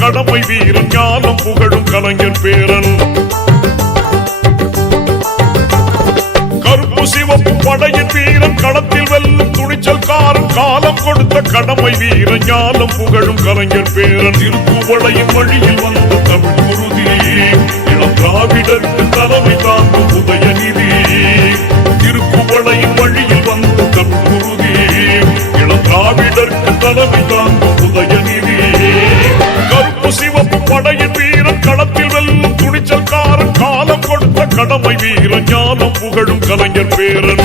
கடமை வீரன் ஞானம் புகழும் கலைஞர் பேரன். கருப்பு சிவப்பு படையின் வீரன் களத்தில் வெல்லும் துணிச்சல்காரன் காலம் கொடுத்த கடமை வீரன் ஞானம் புகழும் கலைஞர் பேரன். திருக்குவளையின் வழியில் வந்த தமிழ் குருதி இளம் திராவிடருக்கு தலைமை தாங்கும் உதயநிதி. திருக்குவளையின் வழியில் வந்த தமிழ் குருதி இளம் திராவிடருக்கு தலைமை தாங்கும் உதயநிதி. கருப்பு சிவப்பு படையின் வீரன் களத்தில் வெல்லும் துணிச்சல்காரன் காலம் கொடுத்த கடமை வீரன் ஞானம் புகழும் கலைஞர் பேரன்.